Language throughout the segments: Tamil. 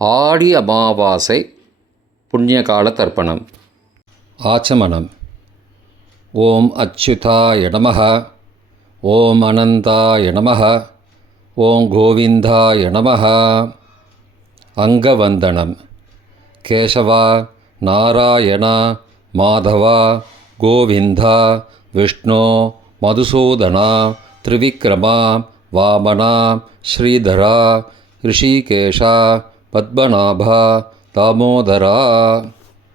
ஆடி அமாவாசை புண்ணியகால தர்ப்பணம். ஆச்சமனம். ஓம் அச்சுதாய நமः. ஓம் அனந்தாய நமः. ஓம் கோவிந்தாய நமः. அங்கவந்தனம். கேசவா, நாராயணா, மாதவா, கோவிந்தா, விஷ்ணு, மதுசூதனா, திரிவிக்ரமா, வாமனா, ஸ்ரீதரா, ரிஷிகேஷா, பத்மநாபா, தாமோதரா.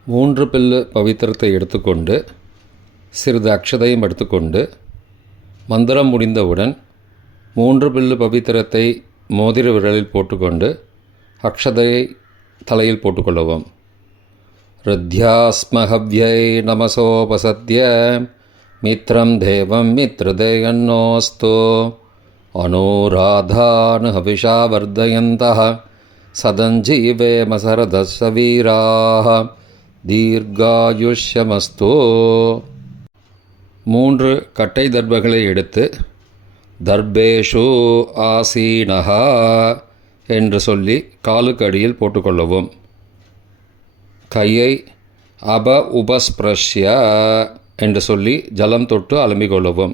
3 பில்லு பவித்திரத்தை எடுத்துக்கொண்டு சிறிது அக்ஷதையும் எடுத்துக்கொண்டு மந்திரம் முடிந்தவுடன் 3 பில்லு பவித்திரத்தை மோதிர விரலில் போட்டுக்கொண்டு அக்ஷதையை தலையில் போட்டுக்கொள்ளவும். ருத்யாஸ்மஹவ்யை நமசோபசத்ய மித்ரம் தேவம் மித்ருதேயன்னோஸ்து அனுராதான் ஹவிஷா வர்தயந்தः சதஞ்சீவேம சரதஸ்ஸ வீராः தீர்காயுஷ்யமஸ்து. 3 கட்டை தர்பங்களை எடுத்து தர்பேஷு ஆசீனஹா என்று சொல்லி காலுக்கு அடியில் போட்டுக்கொள்ளவும். கையை உபஸ்பிரஷ்ய என்று சொல்லி ஜலம் தொட்டு அலம்பிக்கொள்ளவும்.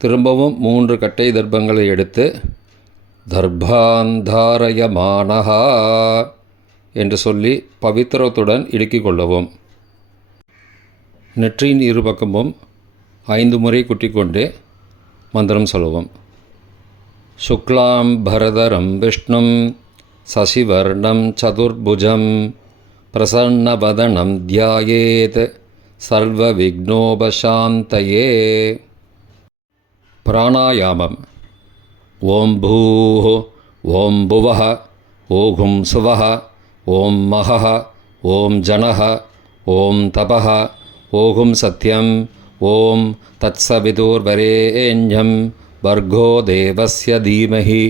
திரும்பவும் 3 கட்டை தர்பங்களை எடுத்து தர்பாந்தாரயமானஹா என்று சொல்லி பவித்திரத்துடன் இடுக்கிக் கொள்ளவும். நெற்றியின் இருபக்கமும் 5 முறை குட்டிக்கொண்டே மந்திரம் சொல்லவும். சுக்லாம் பரதரம் விஷ்ணும் சசிவர்ணம் சதுர்புஜம் பிரசன்னவதனம் தியாயேத் சர்வ விக்னோபசாந்தயே. பிராணாயாமம். ஓம் பூः ஓம் புவः ஓம் சுவः ஓம் மஹः ஓம் ஜனः ஓம் தபः ஓம் சத்யம் ஓம் தத்சவிதுர்வரேண்யம் வர்கோ தேவஸ்ய தீமஹி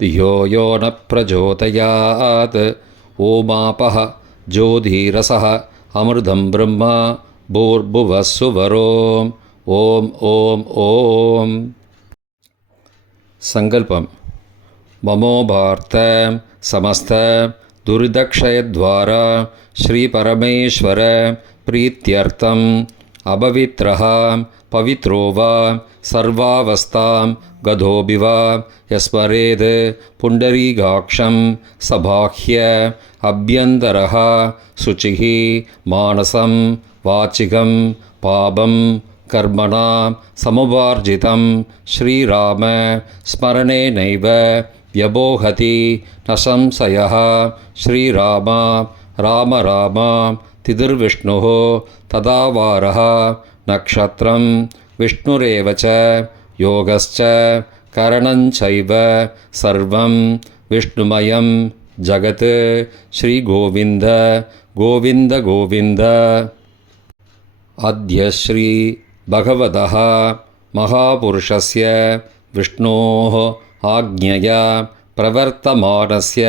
தியோ யோ ந பிரச்சோதயாத். ஓமாபः ஜோதிரசः அமிர்தம் பிரம்மா பூர்புவः சுவரோம். ஓம் ஓம் ஓம். சங்கல்பம். மமோபார்த்த சமஸ்த துரிதக்ஷயத்வாரா ஸ்ரீ பரமேஸ்வர பிரீத்யர்த்தம் அபவித்ரஹ பவித்ரோ வா சர்வாவஸ்தாம் கதோபி வா யஸ்மரேத் புண்டரீகாக்ஷம் சபாஹ்ய அப்யந்தரஹ சுச்சிः மானசம் வாச்சிகம் பாபம் கர்மணா சமுபார்ஜிதம் ஸ்ரீராம ஸ்மரணேனைவ வ்யபோஹதி ந சம்சயः. ஸ்ரீராம ராம ராம திதிர்விஷ்ணுः ததாவாரः நக்ஷத்ரம் விஷ்ணுரேவ ச யோகஸ்ச கரணஞ்சைவ சர்வம் விஷ்ணுமயம் ஜகத். ஸ்ரீகோவிந்த கோவிந்த கோவிந்த. அத்ய ஸ்ரீ பகவதः மகாபுருஷஸ்ய விஷ்ணோः ஆக்ஞயா பிரவர்த்தமானஸ்ய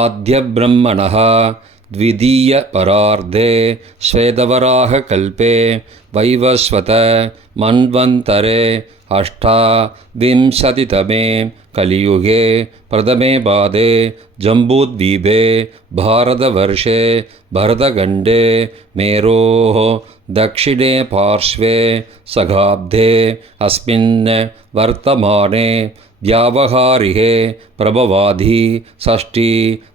ஆத்யப்ரம்மணः द्वितीयपरार्धे श्वेतवराहकल्पे वैवस्वत मन्वन्तरे 8विंशतितमे कलियुगे प्रथमे पादे जम्बूद्वीपे भारतवर्षे भरतखण्डे मेरोः दक्षिणे पार्श्वे शताब्दे अस्मिन् वर्तमाने व्यावहारिके प्रभवादि 6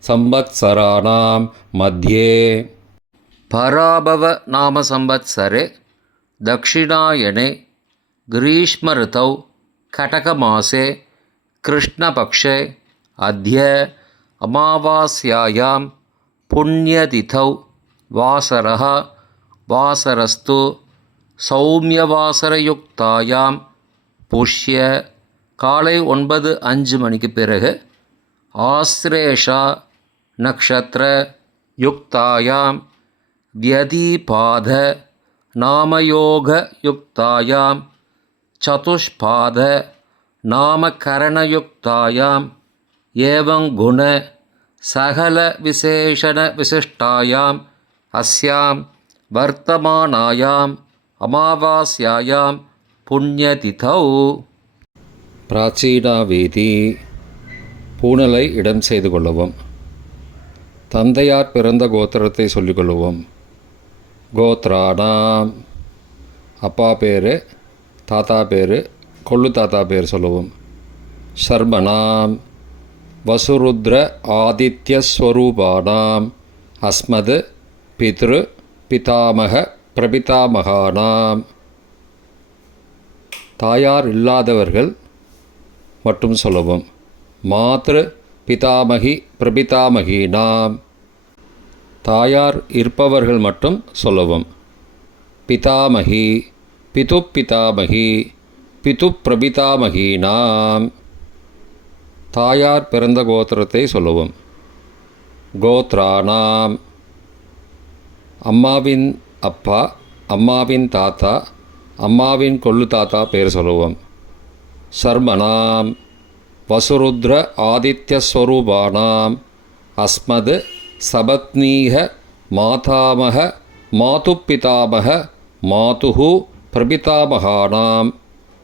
संवत्सराणां मध्ये पराभव नाम संवत्सरे दक्षिणायने ग्रीष्मऋतौ कटकमासे कृष्णपक्षे अद्य अमावास्यायां पुण्यतिथौ वासरः वासरस्तु सौम्यवासरयुक्तायां पुष्य காலை 9:05 மணிக்கு பிறகு ஆஸ்ரேஷா நக்ஷத்திர யுக்தாயாம் வியதிபாத நாமயோக யுக்தாயாம் சதுஷ்பாத நாமகரணயுக்தாயாம் ஏவங் குண சகல விசேஷண விசிஷ்டாயாம் அஸ்யாம் வர்த்தமானாயாம் அமாவாஸ்யாயாம் புண்ணியதிதௌ. பிராச்சீனா வேதி பூணலை இடம் செய்து கொள்ளவும். தந்தையார் பிறந்த கோத்திரத்தை சொல்லிக்கொள்ளுவோம். கோத்ராணாம். அப்பா பேர், தாத்தா பேர், கொள்ளு தாத்தா பேர் சொல்லுவோம். சர்மணாம். வசுருத்ர ஆதித்யஸ்வரூபானாம் அஸ்மத் பித்ரு பிதாமக பிரபிதாமகானாம். தாயார் இல்லாதவர்கள் மட்டும் சொல்லவும். மாத்ரு பிதாமகி பிரபிதாமகீனாம். தாயார் இருப்பவர்கள் மட்டும் சொல்லவும். பிதாமகி பிது பிதாமகி பிது பிரபிதாமகீனாம். தாயார் பிறந்த கோத்திரத்தை சொல்லவும். கோத்ராணாம். அம்மாவின் அப்பா, அம்மாவின் தாத்தா, அம்மாவின் கொள்ளு தாத்தா பேர் சொல்லுவோம். சர்மணாம். வசுருத்ர ஆதித்யஸ்வரூபானாம் அஸ்மத் சபத்னீக மாதாமக மாதுப்பிதாமக மாதுஹு பிரபிதாமகானாம்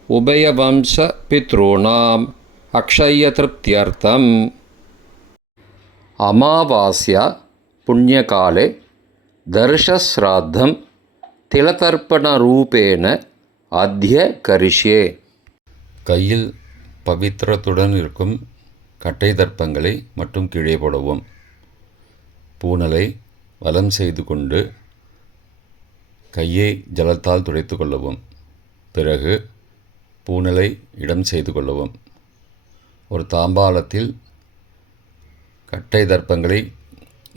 உபயவம்ச பித்ருணாம் அக்ஷயத்ருப்தியர்த்தம். அமாவாஸ்யா புண்ணியகாலே தர்ஷஸ்ராத்தம் திலதர்ப்பணரூபேண அத்ய கரிஷ்யே. கையில் பவித்திரத்துடன் இருக்கும் கட்டை தர்ப்பங்களை மட்டும் கீழே போடவும். பூணலை வலம் செய்து கொண்டு கையை ஜலத்தால் துடைத்து கொள்ளவும். பிறகு பூணலை இடம் செய்து கொள்ளவும். ஒரு தாம்பாளத்தில் கட்டை தர்ப்பங்களை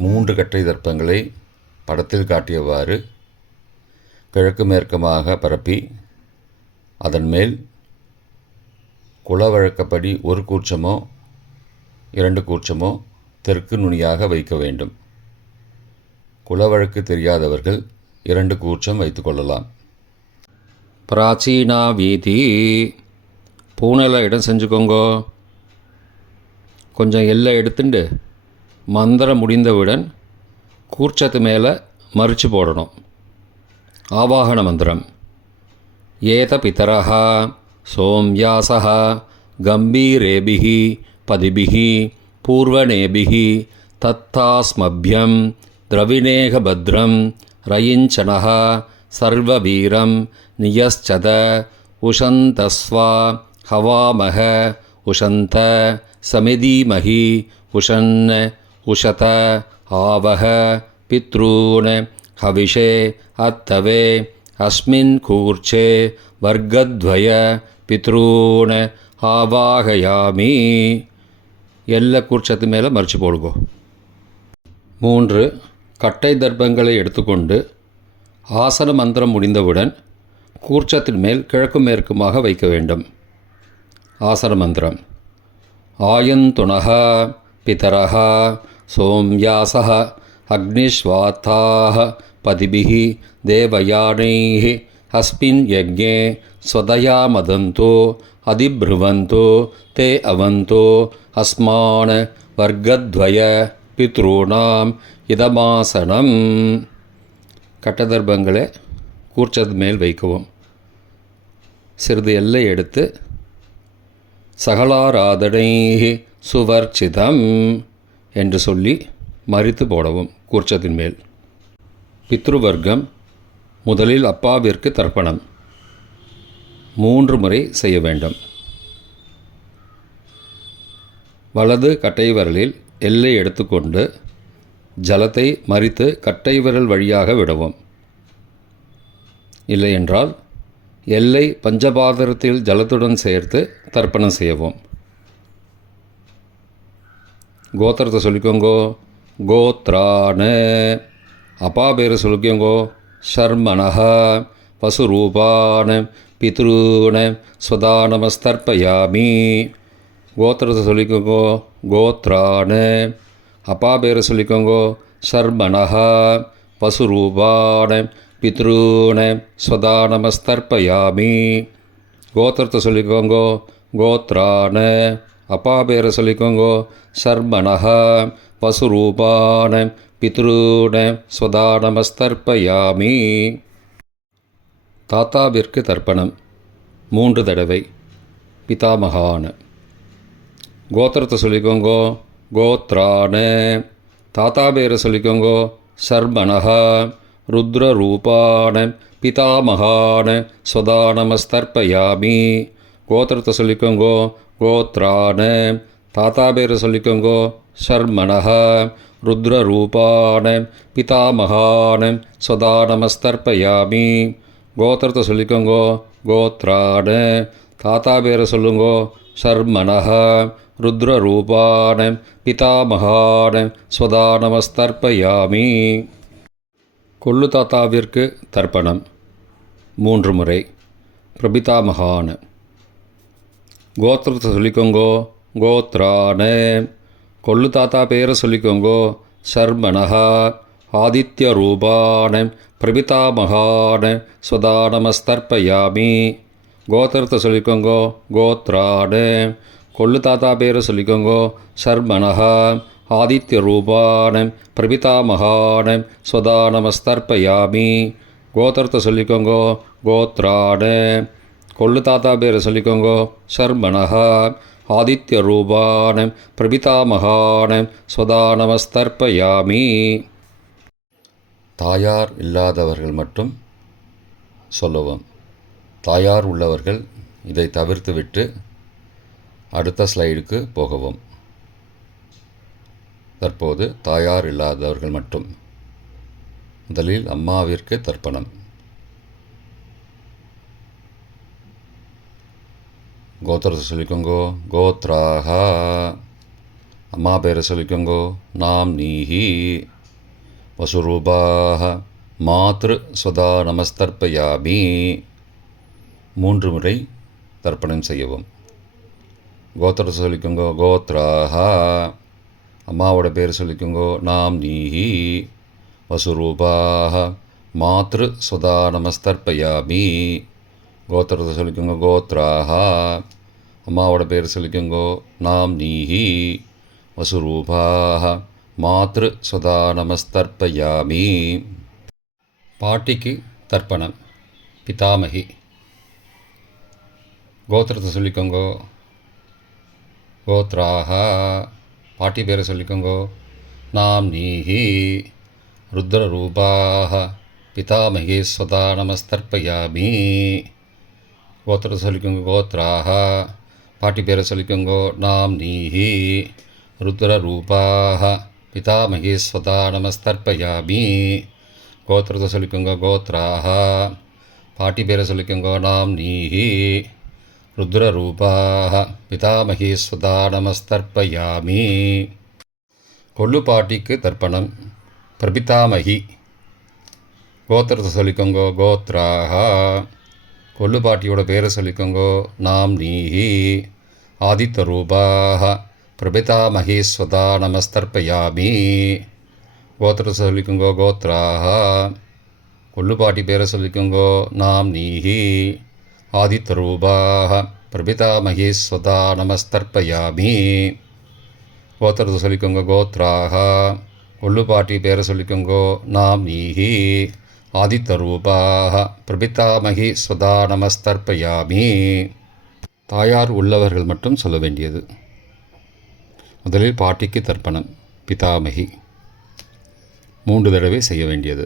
3 கட்டை தர்ப்பங்களை படத்தில் காட்டியவாறு கிழக்கு மேற்கமாக பரப்பி அதன் மேல் குலவழக்கப்படி 1 கூர்ச்சமோ 2 கூர்ச்சமோ தெற்கு நுனியாக வைக்க வேண்டும். குலவழக்கு தெரியாதவர்கள் 2 கூர்ச்சம் வைத்துக்கொள்ளலாம். பிராச்சீனா வீதி. பூணலை இடம் செஞ்சுக்கோங்கோ. கொஞ்சம் எல்லை எடுத்துட்டு மந்திரம் முடிந்தவுடன் கூர்ச்சத்து மேலே மறித்து போடணும். ஆவாகன மந்திரம். ஏத பிதரஹ சோம்யாசஹ கம்பீரேபிஹி பதிபிஹி பூர்வணேபிஹி தத்தாஸ்மப்யம் திரவிணேக பத்ரம் ரயிஞ்சனஹ சர்வவீரம் நியஸ்சத உஷந்தஸ்வா ஹவாமஹ உஷந்த சமிதீமஹி உஷன் உஷத ஆவஹ பித்ரூன் ஹவிஷே அத்தவே அஸ்மின் கூர்ச்சே வர்க்கத்வய பித்ரூன் ஆவாகயாமி. எல்லா கூர்ச்சத்து மேலே மறித்து போடுங்கோ. 3 கட்டை தர்ப்பங்களை எடுத்துக்கொண்டு ஆசன மந்திரம் முடிந்தவுடன் கூர்ச்சத்தின் மேல் கிழக்கு மேற்குமாக வைக்க வேண்டும். ஆசன மந்திரம். ஆயந்துணஹ பிதரஹ சோம்யாசஹ அக்னிஸ்வாத்தாஹ பதிபிஹி தேவயானைஹ அஸ்மின் யஜ்ஞே ஸ்வதயா மதந்தோ அதிப்ருவந்தோ தே அவந்தோ அஸ்மான் வர்க்கத்வய பித்ருணாம் இதமாசனம். கட்டதர்ப்பங்களை கூர்ச்சது மேல் வைக்கவும். சிறிது எல்லை எடுத்து சகலாராதனை சுவர்ச்சிதம் என்று சொல்லி மறித்து போடவும் கூர்ச்சத்தின் மேல். பித்ருவர்க்கம். முதலில் அப்பாவிற்கு தர்ப்பணம் 3 முறை செய்ய வேண்டும். வலது கட்டை விரலில் எல்லை எடுத்துக்கொண்டு ஜலத்தை மறித்து கட்டை விரல் வழியாக விடவும். இல்லையென்றால் எல்லை பஞ்சபாத்திரத்தில் ஜலத்துடன் சேர்த்து தர்ப்பணம் செய்யவும். கோத்திரத்தை சொல்லிக்கோங்கோ. கோத்ரான. அப்பா பேர் சொல்லிக்கோங்கோ. ஷர்மணஹ பசுரூபான் பித்ருன ஸ்வதானமஸ்தர்ப்பயாமி. கோத்திரத்தை சொல்லிக்கோங்கோ. கோத்ரான. அப்பா பேர் சொல்லிக்கோங்கோ. ஷர்மணஹ பசுரூபான் பித்ருன ஸ்வதானமஸ்தர்ப்பயாமி. கோத்திரத்தை சொல்லிக்கோங்கோ. கோத்ரான. அப்பா பேரை சொல்லிக்கோங்கோ. ஷர்மணஹ பசுரூபான் பித்ருன ஸ்வதானமஸ்தர்ப்பயாமி. தாத்தாவிற்கு தர்ப்பணம் 3 தடவை. பிதாமகான். கோத்திரத்தை சொல்லிக்கோங்கோ கோத்ரானே. தாத்தா பேரை சொல்லிக்கோங்கோ சர்மணஹ. ருத்ர ரூபான பிதாமகான ஸ்வதா நமஸ்தர்ப்பயாமி. கோத்திரத்தை சொல்லிக்கோங்கோ கோத்ரான. தாத்தா பேரை சொல்லிக்கோங்கோ சர்மணஹ. ருத்ர ரூபான பிதாமகான ஸ்வதா நமஸ்தர்ப்பயாமி. கோத்திரத்தை சொல்லிக்கோங்கோ கோத்ரான. தாத்தா பேரை சொல்லுங்கோ சர்மணஹ. ருத்ர ரூபான பிதாமகான ஸ்வதா நமஸ்தர்ப்பயாமி. கொள்ளு தாத்தாவிற்கு தர்ப்பணம் 3 முறை. பிரபிதாமகான. கோத்திரத்தை சொல்லிக்கோங்கோ கோத்ரான. கொள்ளு தாத்தா பேரை சொல்லிக்கோங்கோ சர்மணஹ. ஆதித்ய ரூபான பிரபிதாமகான ஸ்வதா நமஸ்தர்ப்பயாமி. கோத்திரத்தை சொல்லிக்கோங்கோ கோத்ரான. கொள்ளு தாத்தா பேரை சொல்லிக்கோங்கோ சர்மணஹ. ஆதித்ய ரூபான பிரபிதாமகான ஸ்வதா நமஸ்தர்ப்பயாமி. கோத்திரத்தை சொல்லிக்கோங்கோ கோத்ரான. கொள்ளு தாத்தா பேரை சொல்லிக்கோங்கோ சர்மணஹ. ஆதித்ய ரூபான பிரபிதாமகான ஸ்வதா நமஸ்தர்ப்பயாமி. தாயார் இல்லாதவர்கள் மட்டும் சொல்லவும். தாயார் உள்ளவர்கள் இதை தவிர்த்துவிட்டு அடுத்த ஸ்லைடுக்கு போகவும். தற்போது தாயார் இல்லாதவர்கள் மட்டும். முதலில் அம்மாவிற்கு தர்ப்பணம். கோத்திரத்தை சொல்லிக்கோங்கோ கோத்ராக. அம்மா பேரை சொல்லிக்கோங்கோ நாம் நீஹி. வசுரூபாக மாத்ரு ஸ்வதா நமஸ்தர்ப்பயாமி. 3 முறை தர்ப்பணம் செய்யவும். கோத்திரத்தை சொல்லிக்கோங்கோ கோத்ராக. அம்மாவோட பேர் சொல்லிக்கோங்கோ நாம் நீஹி. வசுரூபாக மாத்ரு ஸ்வதா நமஸ்தர்ப்பயாமி. கோத்திரத்தை சொல்லிக்கோங்கோ கோத்ராக. அம்மாவோட பேர் சொல்லிக்கோங்கோ நாம் நீஹி. வசுரூபாக மாத்ரு ஸ்வதா நமஸ்தர்ப்பயாமி. பாட்டிக்கு தர்ப்பணம். பிதாமகி. கோத்திரத்தை சொல்லிக்கோங்கோ கோத்ராக. பாட்டி பேரை சொல்லிக்கோங்கோ நாம் நீஹி. ருத்ர ரூபாக பிதாமகி ஸ்வதா நமஸ்தர்ப்பயாமி. கோத்திரத்தை சொல்லிக்கோங்கோ கோத்ராக. பாட்டி பேரை சொல்லிக்கோங்கோ நாம் நீஹி. ருத்ர ரூபாக பிதாமகி ஸ்வதா நமஸ்தர்ப்பயாமி. கோத்திரத்தை சொல்லிக்கோங்கோ கோத்ராக. பாட்டி பேரை சொல்லிக்கோங்கோ நாம் நீஹி. ருத்ர ரூபாக பிதாமகி ஸ்வதா நமஸ்தர்ப்பயாமி. கொள்ளு பாட்டிக்கு தர்ப்பணம். பிரபிதாமகி. கோத்திரத்தை சொல்லிக்கோங்கோ கோத்ராக. கொள்ளு பாட்டியோட பேரை சொல்லிக்கோங்கோ நாம் நீஹி. ஆதித்ய ரூபாக பிரபிதாமகி ஸ்வதா நமஸ்தர்ப்பயாமி. கோத்திரத்தை சொல்லிக்கோங்கோ கோத்ராக. கொள்ளு பாட்டி பேரை சொல்லிக்கோங்கோ நாம் நீஹி. ஆதித்ய ரூபாக பிரபிதாமகி ஸ்வதா நமஸ்தர்ப்பயாமி. கோத்திரத்தை சொல்லிக்கோங்கோ கோத்ராக. கொள்ளு பாட்டி பேரை சொல்லிக்கோங்கோ நாம் நீஹி. ஆதித்ய ரூபாக பிரபிதாமகி ஸ்வதா நமஸ்தர்ப்பயாமி. தாயார் உள்ளவர்கள் மட்டும் சொல்ல வேண்டியது. முதலில் பாட்டிக்கு தர்ப்பணம். பிதாமகி 3 தடவை செய்ய வேண்டியது.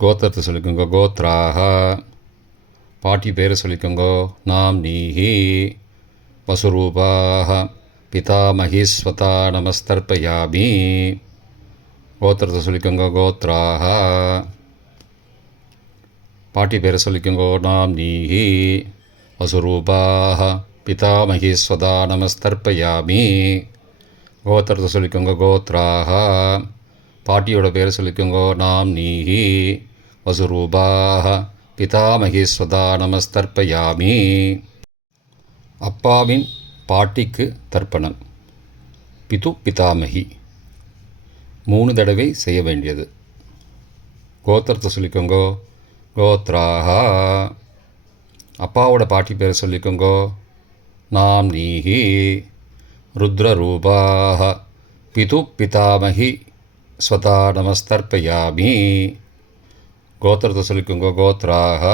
கோத்திரத்தை சொல்லிக்கோங்கோ கோத்ராக. பாட்டி பேரை சொல்லிக்கோங்கோ நாம் நீஹி. வசுரூபாக பிதாமகி ஸ்வதா நமஸ்தர்ப்பயாமி. கோத்திரத்தை சொல்லிக்கோங்கோ கோத்ராக. பாட்டி பேரை சொல்லிக்கோங்கோ நாம் நீஹி. வசுரூபாக பிதாமகி ஸ்வதா நமஸ்தர்ப்பயாமி. கோத்திரத்தை சொல்லிக்கோங்கோ கோத்ராக. பாட்டியோட பேரை சொல்லிக்கோங்கோ நாம் நீஹி. வசுரூபாக பிதாமகி ஸ்வதா நமஸ்தர்ப்பயாமி. அப்பாவின் பாட்டிக்கு தர்ப்பணம். பிது பிதாமகி 3 தடவை செய்ய வேண்டியது. கோத்திரத்தை சொல்லிக்கோங்கோ கோத்ராக. அப்பாவோட பாட்டி பேரை சொல்லிக்கோங்கோ நாம் நீஹி. ருத்ர ரூபாக பிது பிதாமகி ஸ்வதா நமஸ்தர்ப்பயாமி. கோத்திரத்தை சொல்லிக்கோங்கோ கோத்ராக.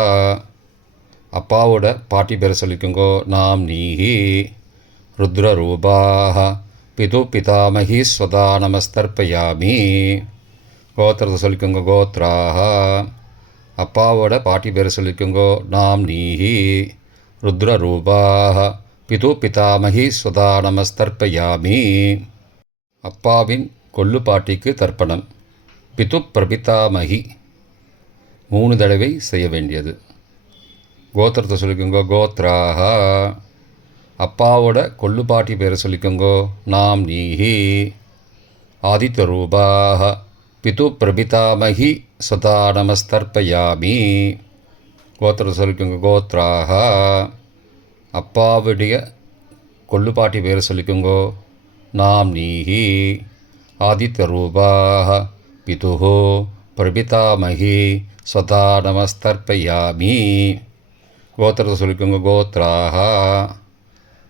அப்பாவோட பாட்டி பேரை சொல்லிக்கோங்கோ நாம் நீஹி. ருத்ரரூபாः பிது பிதாமகி ஸ்வதா நமஸ்தர்ப்பயாமி. கோத்திரத்தை சொல்லிக்கோங்க. கோத்ராக. அப்பாவோட பாட்டி பேரை சொல்லிக்கோங்க. நாம்னீஹி. ருத்ரரூபாः பிது பிதாமகி ஸ்வதா நமஸ்தர்ப்பயாமி. அப்பாவின் கொள்ளு பாட்டிக்கு தர்ப்பணம். பிது பிரபிதாமகி 3 தடவை செய்ய வேண்டியது. கோத்திரத்தை சொல்லிக்கோங்க. கோத்ராக. அப்பாவோட கொள்ளுப்பாட்டி பேரை சொல்லிக்கோங்க. நாம்னீஹி. ஆதித்யரூபாக பிது பிரபிதாமகி சதா நமஸ்தர்ப்பயாமி. கோத்திரத்தை சொல்லிக்கோங்க. கோத்ராக. அப்பாவுடைய கொள்ளுப்பாட்டி பேரை சொல்லிக்கோங்க. நாம்னீஹி. ஆதித்யரூபாக பிதுஹோ பிரபிதாமகி சதா நமஸ்தர்ப்பயாமி. கோத்திரத்தை சொல்லிக்கோங்க. கோத்ராக.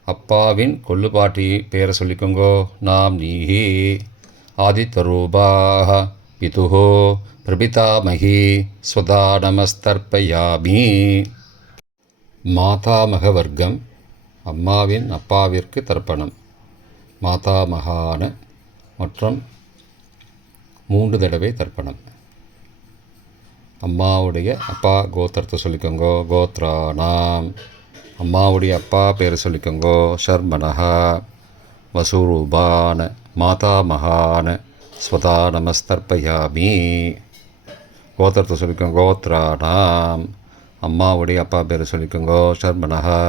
அப்பாவின் கொள்ளுப்பாட்டி பேரை சொல்லிக்கோங்க. நாம்னீஹி. ஆதித்யரூபாக பிதுஹோ பிரபிதாமகி ஸ்வதா நமஸ்தர்ப்பயாமி. மாதாமக வர்க்கம். அம்மாவின் அப்பாவிற்கு தர்ப்பணம். மாதாமகான மற்றும் 3 தடவை தர்ப்பணம். அம்மாவுடைய அப்பா கோத்திரத்தை சொல்லிக்கோங்க. கோத்ரானாம். அம்மாவுடைய அப்பா பேரை சொல்லிக்கோங்க. ஷர்மனஹா. வசூரூபான மாதாமகான ஸ்வதா நமஸ்தர்ப்பயாமி. கோத்திரத்தை சொல்லிக்கோங்க. கோத்ரானாம். அம்மாவுடைய அப்பா பேரை சொல்லிக்கோங்க. ஷர்மனஹா.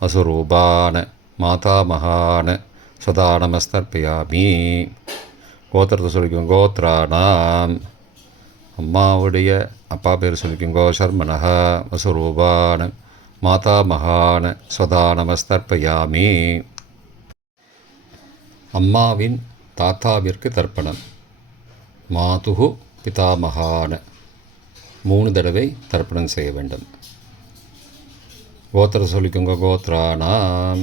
வசூரூபான மாதாமகான ஸ்வதா நமஸ்தர்ப்பயாமி. கோத்திரத்தை சொல்லிக்கோங்க. கோத்ரானாம். அம்மாவுடைய அப்பா பேர் சொல்லிக்கோங்க. ஷர்மனஹ வசுரூபான மாதாமகான ஸ்வதா நமஸ்தர்ப்பயாமி. அம்மாவின் தாத்தாவிற்கு தர்ப்பணம். மாதுஹு பிதாமகான 3 தடவை தர்ப்பணம் செய்ய வேண்டும். கோத்திரம் சொல்லிக்கோங்க. கோத்ரானாம்.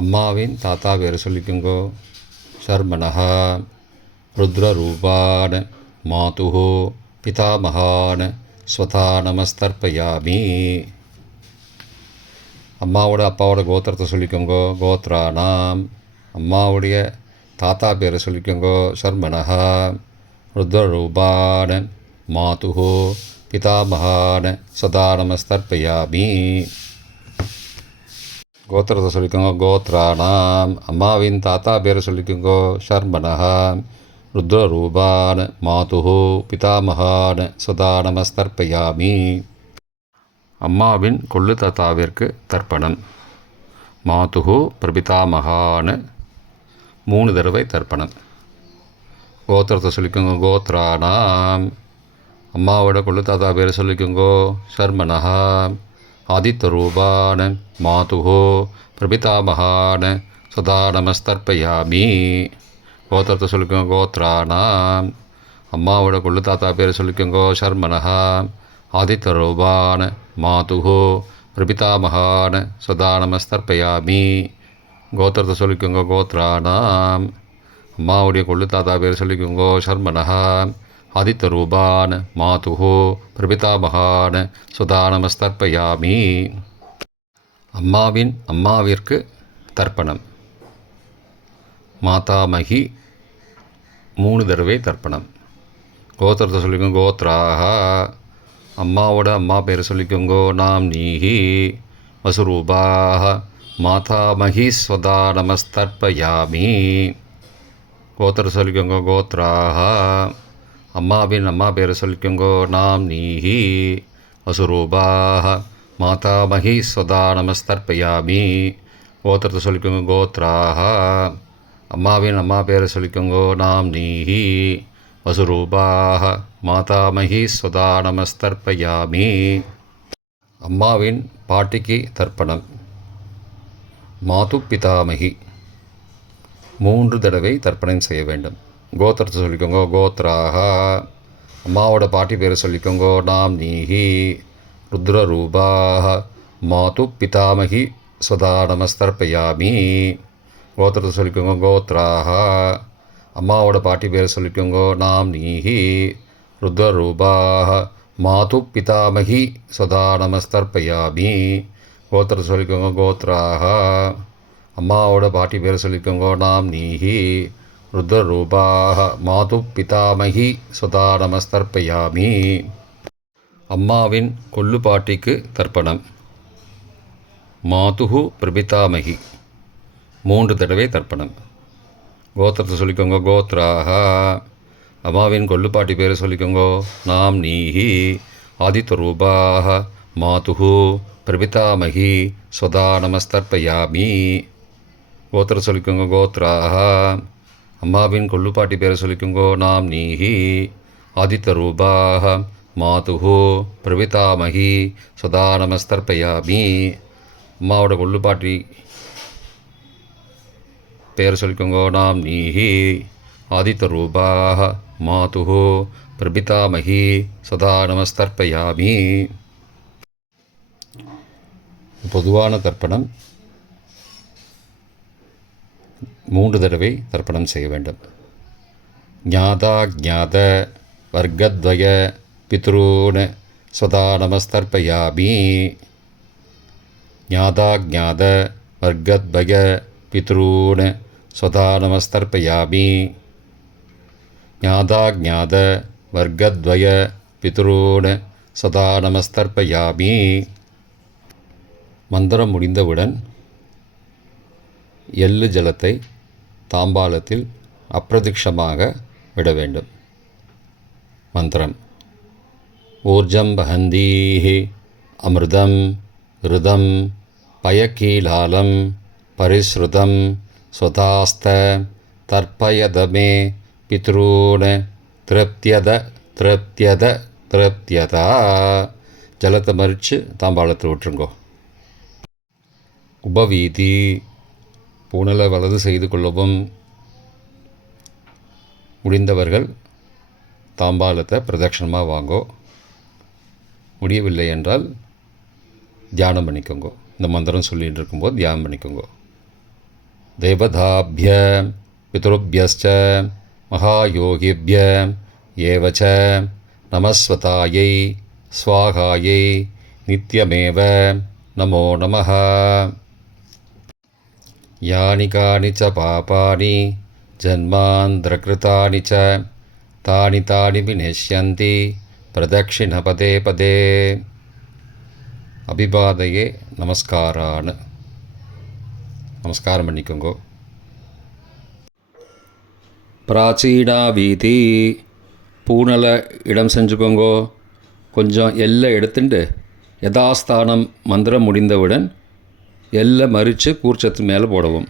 அம்மாவின் தாத்தா பேர் சொல்லிக்கோங்க. ஷர்மனஹ ருத்ரரூபான மாதுஹோ பிதாமகான ஸ்வதா நமஸ்தர்ப்பயாமி. அம்மாவோட அப்பாவோட கோத்திரத்தை சொல்லிக்கோங்க. கோத்ரானாம். அம்மாவுடைய தாத்தா பேரை சொல்லிக்கோங்க. ஷர்மனஹ ருத்ரரூபான மாதுஹோ பிதாமகான ஸ்வதா நமஸ்தர்ப்பயாமி. கோத்திரத்தை சொல்லிக்கோங்க. கோத்ரானாம். அம்மாவின் தாத்தா பேரை சொல்லிக்கோங்க. ஷர்மனஹ ருத்ரரூபான மாதுஹோ பிதாமகான ஸ்வதா நமஸ்தர்ப்பயாமி. அம்மாவின் கொள்ளு தாத்தாவிற்கு தர்ப்பணம். மாதுஹோ பிரபிதாமகான 3 தடவை தர்ப்பணம். கோத்திரத்தை சொல்லிக்கோங்க. கோத்ரானாம். அம்மாவோட கொள்ளு தாத்தா பேரை சொல்லிக்கோங்க. ஷர்மனஹ ஆதித்யரூபான மாதுஹோ பிரபிதாமகான ஸ்வதா நமஸ்தர்ப்பயாமி. கோத்திரத்தை சொல்லிக்கோங்க. கோத்ரானாம். அம்மாவோட கொள்ளு தாத்தா பேரை சொல்லிக்கோங்க. ஷர்மனஹ ஆதித்யரூபான மாதுஹோ பிரபிதாமகான ஸ்வதா நமஸ்தர்ப்பயாமி. கோத்திரத்தை சொல்லிக்கோங்க. கோத்ரானாம். அம்மாவுடைய கொள்ளு தாத்தா பேர் சொல்லிக்கோங்க. ஷர்மனஹ ஆதித்யரூபான மாதுஹோ பிரபிதாமகான ஸ்வதா நமஸ்தர்ப்பயாமி. அம்மாவின் அம்மாவிற்கு தர்ப்பணம். மாதாமகி 3 தடவை தர்ப்பணம். கோத்திரத்தை சொல்லிக்கோங்க. கோத்ராக. அம்மாவோட அம்மா பேரை சொல்லிக்கோங்க. நாம்னீஹி. வசுரூபாக மாதாமகி ஸ்வதா நமஸ்தர்ப்பயாமி. கோத்திரத்தை சொல்லிக்கோங்க. கோத்ராக. அம்மாவின் அம்மா பேரை சொல்லிக்கோங்க. நாம்னீஹி. வசுரூபாக மாதாமகி ஸ்வதா நமஸ்தர்ப்பயாமி. கோத்திரத்தை சொல்லிக்கோங்க. கோத்ராக. அம்மாவின் அம்மா பேரை சொல்லிக்கோங்க. நாம்னீஹி. வசுரூபாக மாதாமகி ஸ்வதா நமஸ்தர்ப்பயாமி. அம்மாவின் பாட்டிக்கு தர்ப்பணம். மாது பிதாமகி 3 தடவை தர்ப்பணம் செய்ய வேண்டும். கோத்திரத்தை சொல்லிக்கோங்க. கோத்ராக. அம்மாவோட பாட்டி பேரை சொல்லிக்கோங்க. நாம்னீஹி. ருத்ரரூபாக மாது பிதாமகி ஸ்வதா நமஸ்தர்ப்பயாமி. கோத்திரத்தை சொல்லிக்கோங்க. கோத்ராக. அம்மாவோட பாட்டி பேரை சொல்லிக்கோங்க. நாம்னீஹி. ருத்ரரூபாக மாது பிதாமகி ஸ்வதா நமஸ்தர்ப்பயாமி. கோத்திரத்தை சொல்லிக்கோங்க. கோத்ராக. அம்மாவோட பாட்டி பேரை சொல்லிக்கோங்க. நாம் நீஹி ருத்ரரூபாக மாது பிதாமகி சுதா நமஸ்தர்ப்பயாமி. அம்மாவின் கொள்ளு பாட்டிக்கு தர்ப்பணம். மாதுஹு பிரபிதாமகி 3 தடவை தர்ப்பணம். கோத்திரத்தை சொல்லிக்கோங்க. கோத்ராக. அம்மாவின் கொள்ளுப்பாட்டி பேரை சொல்லிக்கோங்க. நாம் நீஹி ஆதித்யரூபாக மாதுஹு பிரபிதாமகி ஸ்வதா நமஸ்தர்ப்பயாமி. கோத்திரம் சொல்லிக்கோங்க. கோத்ராக. அம்மாவின் கொள்ளுப்பாட்டி பேரை சொல்லிக்கோங்க. நாம் நீஹி ஆதித்யரூபாக மாதுஹு பிரபிதாமகி ஸ்வதா நமஸ்தர்ப்பயாமி. அம்மாவோட கொள்ளுப்பாட்டி பேர் சொல்லிக்கோங்க. நாம் நீஹி ஆதித்யரூபாக மாதுஹு பிரபிதாமகி சதா நமஸ்தர்ப்பயாமி. பொதுவான தர்ப்பணம் 3 தடவை தர்ப்பணம் செய்ய வேண்டும். ஞாதா ஞாத வர்க்கத்வய பித்ரூன் சதா நமஸ்தர்ப்பயாமி. ஞாதா ஞாத வர்க்கத்வய பித்ரூன் சதா நமஸ்தர்ப்பயாமி. ஞாதா ஞாத வர்க்கத்வய பித்ரூன் சதா நமஸ்தர்ப்பயாமி. மந்திரம் முடிந்தவுடன் எள்ளு ஜலத்தை தாம்பாலத்தில் அப்பிரதிக்ஷமாக விட வேண்டும். மந்திரம். ஊர்ஜம் வஹந்தீஹி அமிர்தம் ருதம் பயக்கீலாலம் பரிஸ்ருதம் ஸ்வதாஸ்த தர்ப்பயதமே பித்ரூன் திருப்தியத திருப்தியத திருப்தியதா. ஜலத்தை மறித்து தாம்பாளத்தில் விட்டுருங்கோ. உபவீதி. பூனலை வலது செய்து கொள்ளவும். முடிந்தவர்கள் தாம்பாலத்தை பிரதட்சணமாக வாங்கோ. முடியவில்லை என்றால் தியானம் பண்ணிக்கோங்க. இந்த மந்திரம் சொல்லிகிட்டு இருக்கும்போது தியானம் பண்ணிக்கோங்க. தேவதாபிய பித்ருபியஸ்ச மகாயோகிபிய ஏவச்ச நமஸ்வதாயை ஸ்வாகாயை நித்யமேவ நமோ நமः. யானி கானி ச பாபானி ஜன்மாந்திரகிருதானி ச தானி தானி விநஷ்யந்தி பிரதக்ஷிண பதே பதே. அபிபாதையே நமஸ்காரான்னு நமஸ்காரம் பண்ணிக்கோங்க. பிராச்சீனா வீதி. பூனலை இடம் செஞ்சுக்கோங்கோ. கொஞ்சம் எல்லை எடுத்துட்டு யதாஸ்தானம் மந்திரம் முடிந்தவுடன் எல்லை மறித்து கூர்ச்சத்து மேலே போடவும்.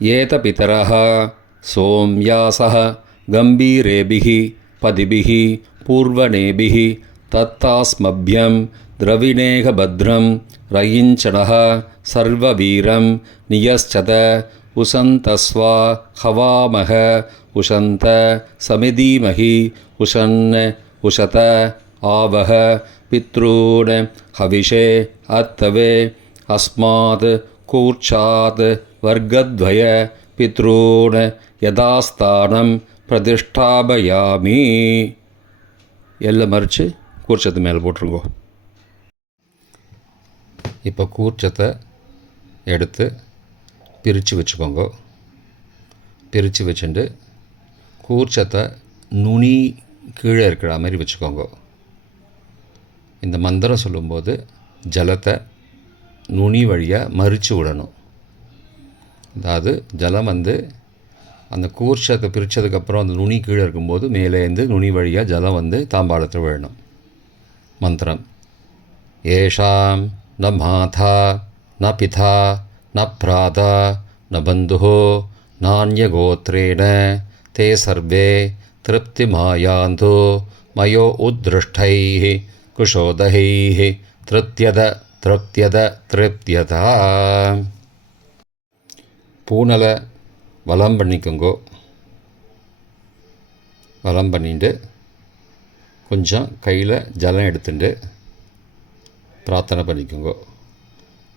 ஏத பிதரஹ சோம்யாசஹ கம்பீரேபிஹி பதிபிஹி பூர்வனேபிஹி தத்தாஸ்மப்யம் திரவிணேக பத்ரம் ரயிஞ்சனஹ சர்வவீரம் நியஸ்சத உசந்தஸ்வா ஹவாமஹ உஷந்த சமிதீமஹி உஷன் உஷத ஆவஹ பித்ரூன் ஹவிஷே அத்தவே அஸ்மாத் கூர்ச்சாத் வர்க்கத்வய பித்ரூன் யதாஸ்தானம் பிரதிஷ்டாபயாமி. எல்லாம் மறித்து கூர்ச்சத்து மேலே போட்டுருங்கோ. இப்போ கூர்ச்சத்தை எடுத்து பிரித்து வச்சுக்கோங்க. பிரித்து வச்சுட்டு கூர்ச்சத்தை நுனி கீழே இருக்கிற மாதிரி வச்சுக்கோங்க. இந்த மந்திரம் சொல்லும்போது ஜலத்தை நுனி வழியாக மறித்து விடணும். அதாவது ஜலம் அந்த கூர்ச்சத்தை பிரித்ததுக்கப்புறம் அந்த நுனி கீழே இருக்கும்போது மேலேருந்து நுனி வழியாக ஜலம் தாம்பாளத்தில் விழணும். மந்திரம். ஏஷாம் ந மாதா ந பிதா ந பிராதா ந பந்துஹோ நான்யகோத்ரேண தே சர்வே திருப்திமாயாந்து மயோ உத்ருஷ்டைः குஷோதகைः திருப்தியத திருப்தியத திருப்தியதா. பூனலை வலம் பண்ணிக்கோங்கோ. வலம் பண்ணிட்டு கொஞ்சம் கையில் ஜலம் எடுத்துட்டு பிரார்த்தனை பண்ணிக்கோங்க.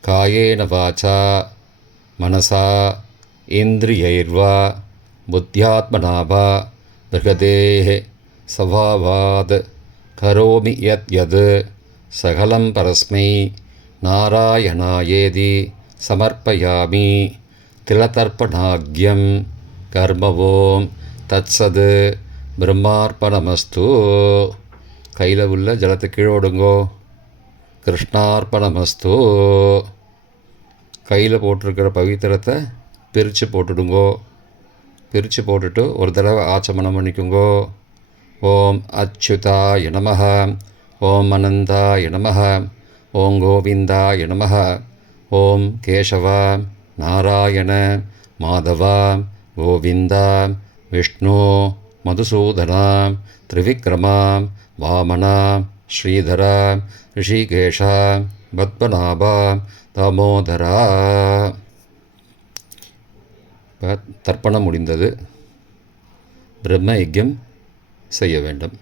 காயேன வாச்சா மனசா இந்திரியைர்வா புத்தியாத்மனாவா பிருகதேஹ சவாவாத் கரோமி யத் யத் சகலம் பரஸ்மை நாராயணாயேதி சமர்ப்பயாமி திலதர்ப்பணாக்யம் கர்மவோம் தத்சது பிரம்மார்ப்பணமஸ்து. கையில் உள்ள ஜலத்தை கீழே விடுங்கோ. கிருஷ்ணார்ப்பணமஸ்து. கையில் போட்டிருக்கிற பவித்திரத்தை பிரித்து போட்டுடுங்கோ. பிரித்து போட்டுட்டு ஒரு தடவை ஆச்சமனம் பண்ணிக்குங்கோ. ஓம் அச்சுதாய நமஹ, ஓம் அனந்தாய நமஹ, ஓம் கோவிந்தாய நமஹ, ஓம் கேசவ நாராயண மாதவ கோவிந்தா விஷ்ணு மதுசூதனா திரிவிக்ரமா வாமனா ஸ்ரீதரா ரிஷிகேஷா பத்மநாபா தாமோதரா. தர்ப்பணம் முடிந்தது. பிரம்ம யஜ்யம் செய்ய வேண்டும்.